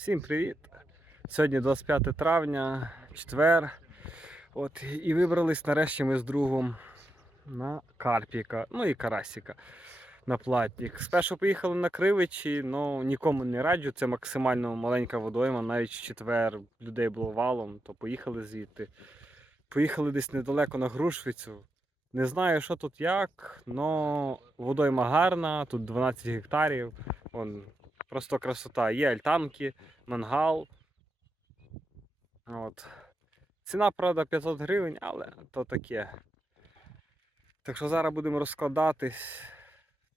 Всім привіт! Сьогодні 25 травня, четвер. От, і вибрались нарешті ми з другом на Карпіка, ну і Карасіка на платник. Спершу поїхали на Кривичі, але нікому не раджу. Це максимально маленька водойма, навіть в четвер людей було валом, то поїхали звідти. Поїхали десь недалеко на Грушвицю. Не знаю, що тут як, але водойма гарна, тут 12 гектарів. Вон, просто красота. Є альтанки, мангал. От. Ціна, правда, 500 гривень, але то таке. Так що зараз будемо розкладатись,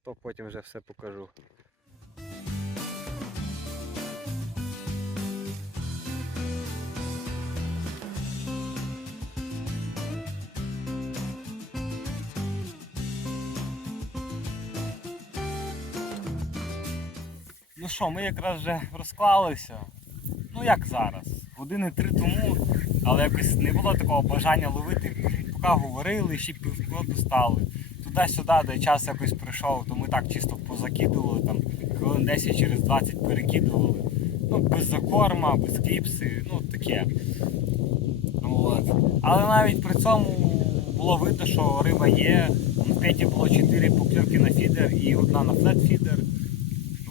то потім вже все покажу. Ну що, ми якраз вже розклалися. Ну як зараз? Години три тому, але якось не було такого бажання ловити. Поки говорили, ще півко достали. Туди-сюди, де час якось прийшов, то ми так чисто позакидували, там хвилин 10 через 20 перекидували. Ну, без закорма, без кліпси, ну таке. От. Але навіть при цьому було видно, що риба є. В Петі було 4 покльовки на фідер і одна на флет-фідер.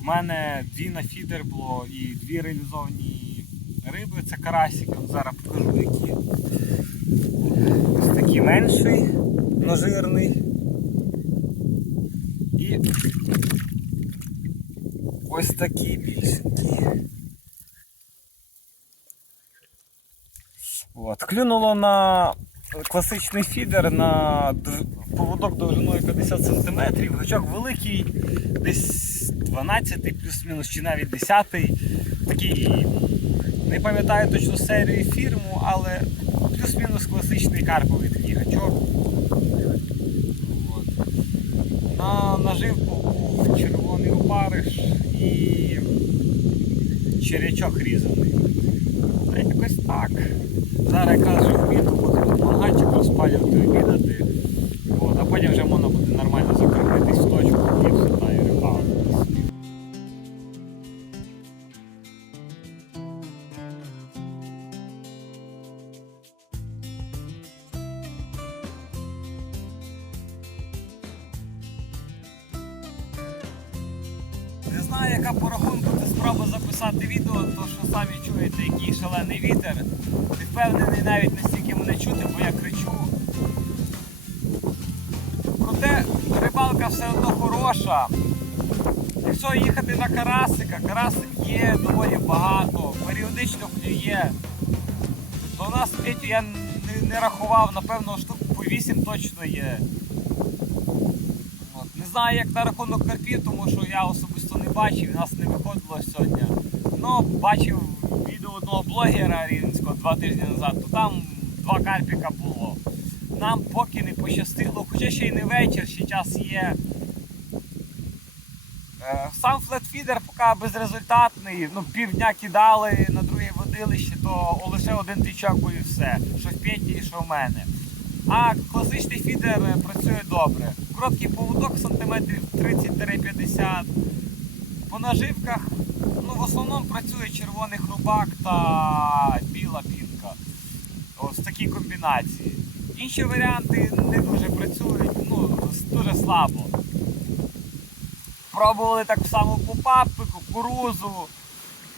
У мене дві на фідер було і дві реалізовані риби. Це карасик, зараз покажу які. Ось такий менший, но жирний. І ось такий більшенький. От. Клюнуло на класичний фідер на поводок довжиною 50 см, гачок великий, десь 12 плюс-мінус чи навіть 10 Такий, не пам'ятаю точно серію і фірму, але плюс-мінус класичний карповий такий гачок. На наживку був червоний опариш і черячок різаний. Та якось так. Зараз якраз вже обіду буду тут розпалювати, обідати. От, а потім вже можна буде нормально в точку і все Не знаю, яка по рахунку це спроба записати відео, то що самі чуєте, який шалений вітер. Не впевнений навіть настільки мене чути, бо я кричу. Проте рибалка все одно хороша. Якщо їхати на карасика, карасик є доволі багато, періодично клює. У нас Петю я не, не рахував, напевно, штук по 8 точно є. От. Не знаю, як на рахунок карпів, тому що я особисто бачив, нас не виходило сьогодні. Ну, бачив відео одного блогера рівненського два тижні назад, то там два карпіка було. Нам поки не пощастило, хоча ще й не вечір, ще час є. Е, Сам флетфідер поки безрезультатний, ну півдня кидали на друге водилище, то лише один тичок був і все, що в Петі, що в мене. А класичний фідер е, працює добре. Короткий поводок сантиметрів 30-50. По наживках ну, в основному працює червоний хрубак та біла пінка. Ось в такій комбінації. Інші варіанти не дуже працюють, ну, дуже слабо. Пробували так само попапи, кукурузу,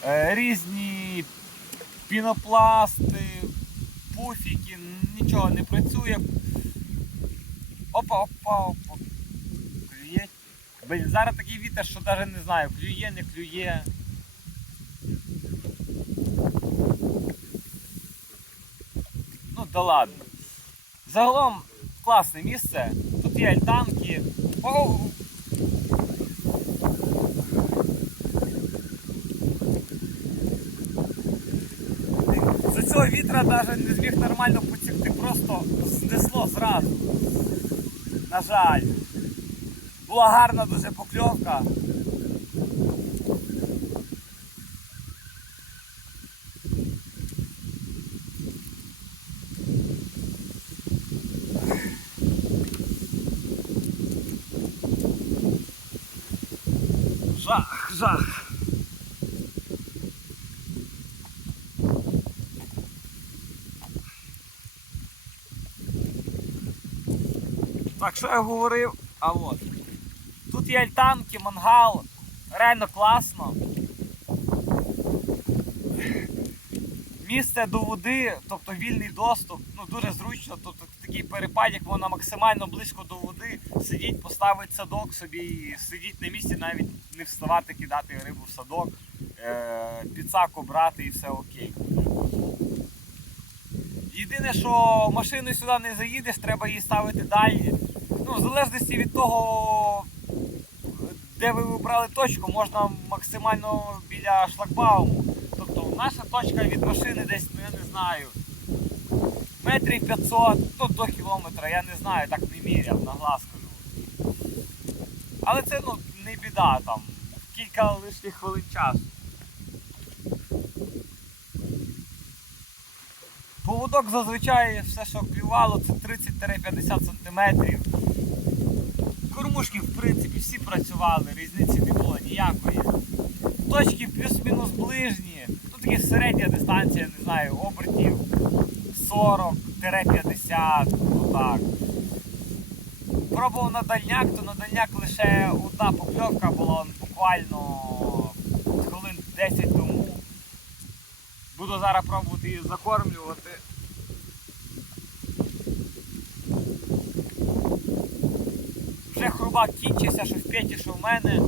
е, різні пінопласти, пуфіки, нічого не працює. Опа, опа, опа. Клює. Блін, зараз такий вітер, що навіть не знаю, клює, не клює. Ну да ладно. Загалом класне місце. Тут є альтанки. О, За цього вітра навіть не зміг нормально потікти, просто знесло зразу. На жаль. Була гарна дуже покльовка. Жах, жах. Так що я говорив, а от. Тут є альтанки, мангал. Реально класно. Місце до води, тобто вільний доступ, ну дуже зручно. Тут такий перепад, як вона максимально близько до води, сидіть, поставити садок собі, і сидіть на місці, навіть не вставати, кидати рибу в садок, е- підсаку брати і все окей. Єдине, що машиною сюди не заїдеш, треба її ставити далі. Ну, в залежності від того, де ви вибрали точку, можна максимально біля шлагбауму. Тобто наша точка від машини десь, ну я не знаю, метрів 500, ну до кілометра, я не знаю, так не міряв, на глаз кажу. Але це ну, не біда там, кілька лишніх хвилин часу. Поводок зазвичай все, що клювало, це 30-50 см. Кормушки, в принципі, всі працювали, різниці не було ніякої. Точки плюс-мінус ближні, ну такі середня дистанція, не знаю, обертів 40-50, отак. Пробував на дальняк, то на дальняк лише одна покльовка була буквально хвилин 10 тому. Буду зараз пробувати її закормлювати. Вже хрубак кінчився, що в п'яті, що в мене.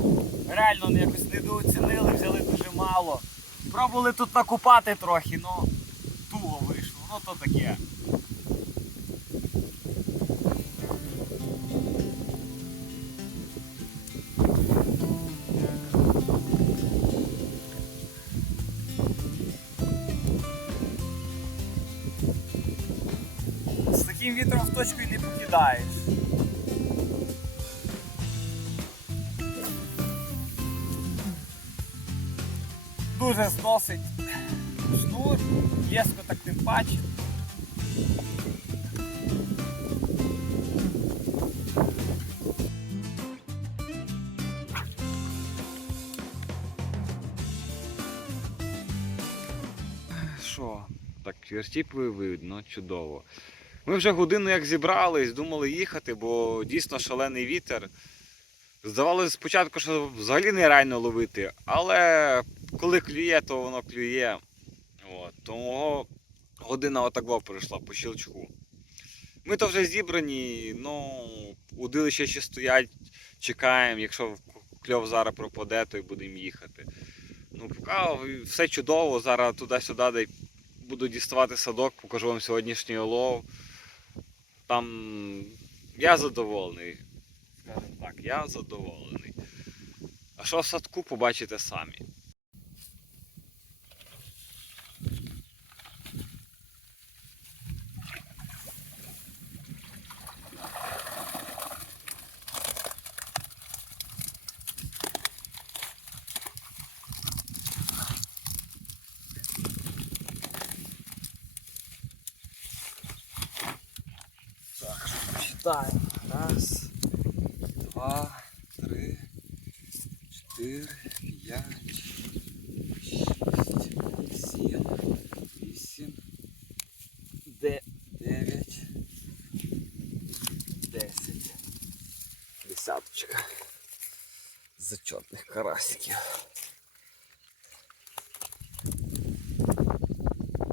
Реально не якось недооцінили, взяли дуже мало. Пробували тут накупати трохи, ну туго вийшло, ну то таке. З таким вітром в точку і не покидаєш. Дуже зносить шнур, леску так тим паче. Що, так вертіпли видно, чудово. Ми вже годину як зібрались, думали їхати, бо дійсно шалений вітер. Здавалося спочатку, що взагалі нереально ловити, але коли клює, то воно клює. От. Тому година отак пройшла по щелчку. Ми то вже зібрані, ну, удилища ще стоять, чекаємо, якщо кльов зараз пропаде, то й будемо їхати. Ну, поки все чудово, зараз туди-сюди буду діставати садок, покажу вам сьогоднішній олов. Там я задоволений. Так, я задоволений. А що в садку побачите самі. Так. Раз, два, три, чотири, п'ять, шість, сім, вісім, дев'ять, десять. Десяточка. Зачетних карасиків.